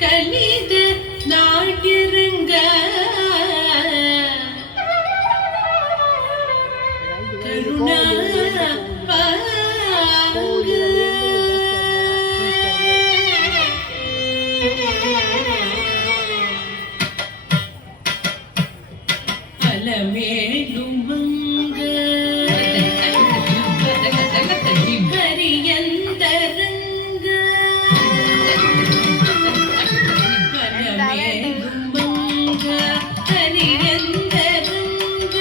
கலித நாட்டிருங்க கருணா அலமேலும் மங்க ஹரியந்தரங்க அலமேலும் மங்க ஹரியந்தரங்க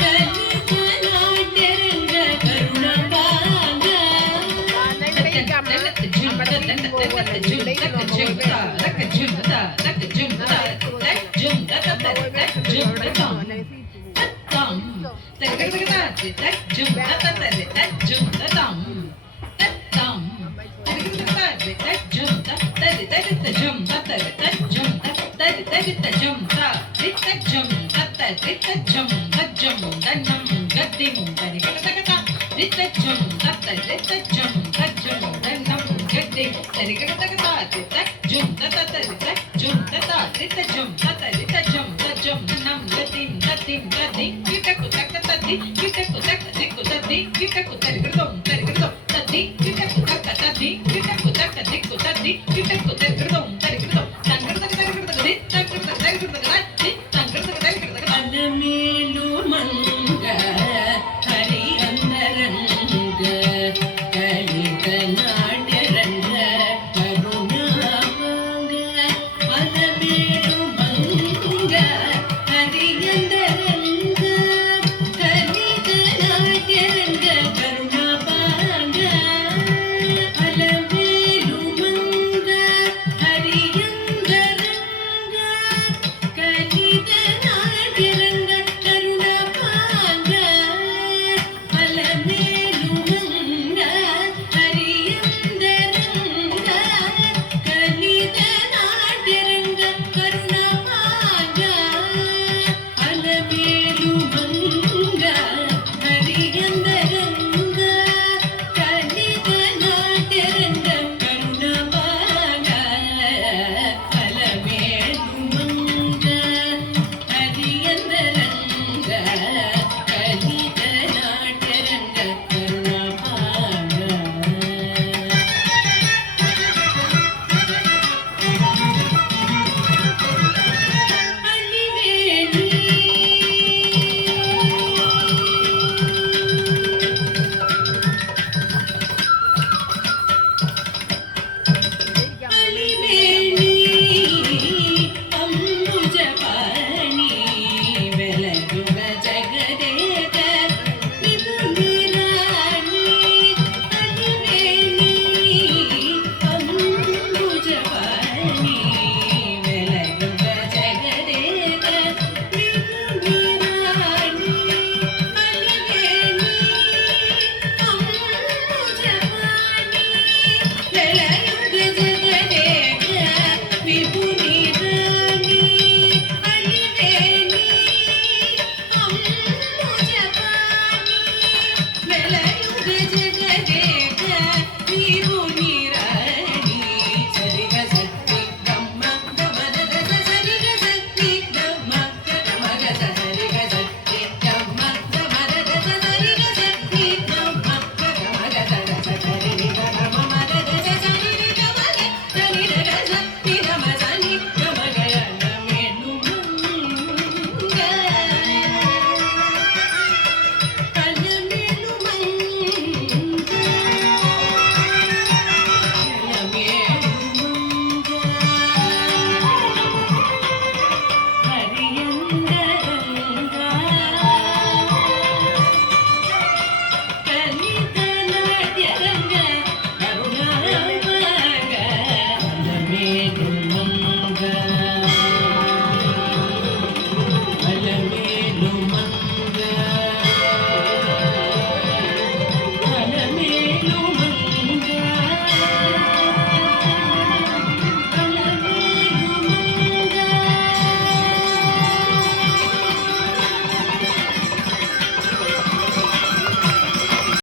கலித நாட்டிருங்க கருணபாங்க அலமேலு மங்க ஹரியந்தரங்க கலித நாட்டிருங்க கருணாபாங்க அலமேலு மங்க ஹரியந்தரங்க கலித நாட்டிருங்க கருணாபாங்க அலமேலு மங்க ஹரியந்தரங்க கலித நாட்டிருங்க கருணாபாங்க அலமேலு மங்க ஹரியந்தரங்க கலித நாட்டிருங்க கருணாபாங்க அலமேலு மங்க ஹரியந்தரங்க கலித நாட்டிருங்க கருணாபாங்க அலமேலு மங்க ஹரியந்தரங்க கலித நாட்டிருங்க கருணாபாங்க அலிவேணி அலிவேணி அம்புஜபாணி வெலகுக ஜகதேக விபுனிராணி அலிவேணி அம்புஜபாணி வெலகுக ஜகதேக விபுனிராணி அலிவேணி அம்புஜபாணி வெலகுக ஜகதேக விபுனிராணி அலிவேணி அம்புஜபாணி வெலகுக ஜகதேக விபுனிராணி சரிக சக்தி கம்ம கமத சரிக சக்தி கம்ம கமக சரிக சக்தி கம்ம கமத சரிக சக்தி கம்ம கமக சரி கம மத சரி கமக சரி சக்தி கம சனி கமக அலமேலு மங்க